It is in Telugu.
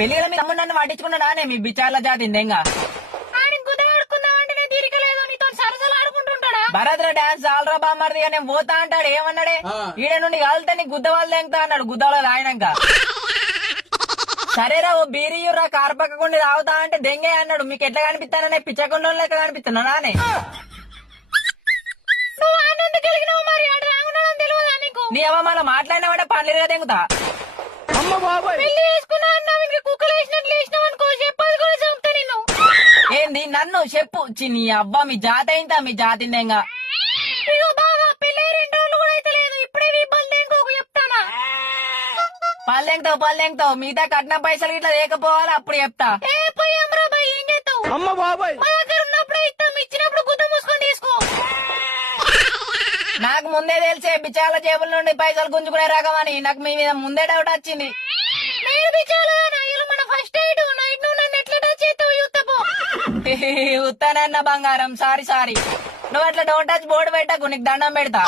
పెళ్లిలో మీ తమ్ముడు నన్ను పట్టించుకున్నాడానే మీ బిచార్ల జాతి ఇందేంగా భరద్ర డాన్స్ ఆల్రా బామ్మర్ది నేను పోతా అంటాడు ఏమన్నాడే ఈడ నుండి కాలితే నీ గుద్ద వాళ్ళు తెంగుతా అన్నాడు గుద్దలో రాయనాక సరేరా ఓ బీరియురా కారు పక్కకుండి తాగుతా అంటే దెంగే అన్నాడు మీకు ఎట్లా కనిపిస్తాననే పిచ్చకుండా లెక్క కనిపిస్తున్నా నానే నీ అవ్వ మళ్ళీ మాట్లాడినావంటే పనులు దెంగుతా ఏంది నన్ను చెప్పు నీ అబ్బా మీ జాతి అయిందా మీ జాతిందేంగా పల్లెంగుతావు మిగతా కట్న పైసలు ఇట్లా లేకపోవాలి అప్పుడు చెప్తా నాకు ముందే తెలిసే బిచాల జేబుల నుండి పైసలు గుంజుకునే రకమని నాకు మీ మీద ముందే డౌట్ వచ్చింది ఉత్తానన్న బంగారం సారీ నువ్వు అట్లా డోంట్ టచ్ బోర్డు పెట్టకు నీకు దండం పెడతా